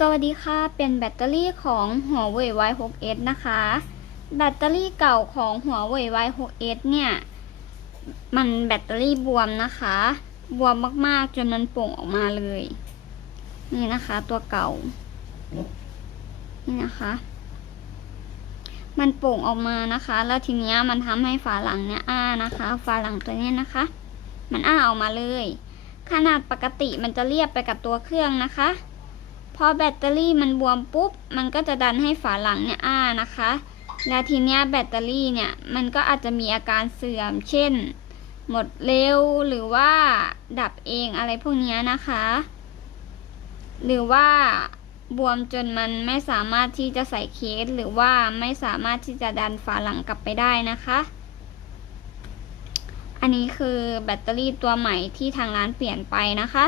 สวัสดีค่ะ เป็นแบตเตอรี่ของหัวเว่ย Y6s นะคะ แบตเตอรี่เก่าของหัวเว่ย Y6s เนี่ย มันแบตเตอรี่บวมนะคะ บวมมากๆ จนมันโป่งออกมาเลย นี่นะคะตัวเก่า นี่นะคะ มันโป่งออกมานะคะ แล้วทีเนี้ยมันทำให้ฝาหลังเนี่ยอ้านะคะ ฝาหลังตัวนี้นะคะ มันอ้าออกมาเลย ขนาดปกติมันจะเรียบไปกับตัวเครื่องนะคะ พอแบตเตอรี่มันบวมปุ๊บ มันก็จะดันให้ฝาหลังเนี่ยอ้านะคะ แล้วทีเนี้ยแบตเตอรี่เนี่ยมันก็อาจจะมีอาการเสื่อม เช่น หมดเร็วหรือว่าดับเองอะไรพวกนี้นะคะ หรือว่าบวมจนมันไม่สามารถที่จะใส่เคสหรือว่าไม่สามารถที่จะดันฝาหลังกลับไปได้นะคะ อันนี้คือแบตเตอรี่ตัวใหม่ที่ทางร้านเปลี่ยนไปนะคะ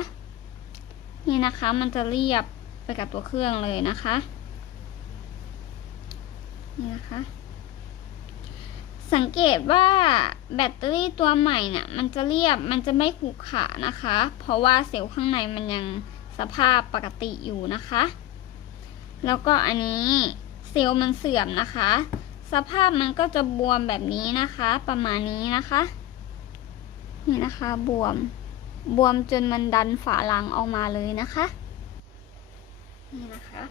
นี่นะคะมันจะเรียบ ไปกับตัวเครื่องเลยนะคะนี่นะคะ สังเกตว่าแบตเตอรี่ตัวใหม่เนี่ย มันจะเรียบมันจะไม่ขรุขระนะคะ เพราะว่าเซลล์ข้างในมันยังสภาพปกติอยู่นะคะ แล้วก็อันนี้เซลล์มันเสื่อมนะคะ สภาพมันก็จะบวมแบบนี้นะคะ ประมาณนี้นะคะ นี่นะคะบวมบวมจนมันดันฝาหลังออกมาเลยนะคะ นี่นะคะ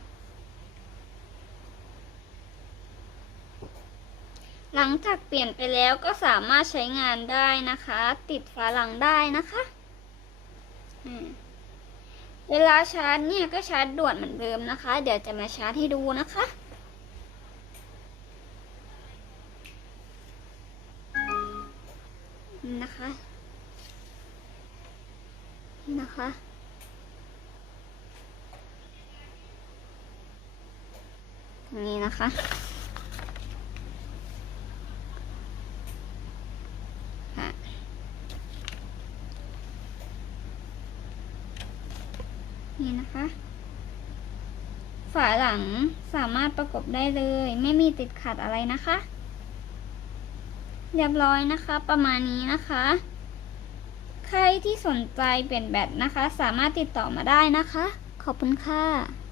หลังจากเปลี่ยนไปแล้วก็สามารถใช้งานได้นะคะ ติดฝาหลังได้นะคะเวลาชาร์จเนี่ยก็ชาร์จด่วนเหมือนเดิมนะคะ เดี๋ยวจะมาชาร์จให้ดูนะคะนะคะ นะคะ ตรง นี้นะคะค่ะนี่นะคะ ฝาหลังสามารถประกบได้เลย ไม่มีติดขัดอะไรนะคะ เรียบร้อยนะคะ ประมาณนี้นะคะ ใครที่สนใจเปลี่ยนแบตนะคะ สามารถติดต่อมาได้นะคะ ขอบคุณค่ะ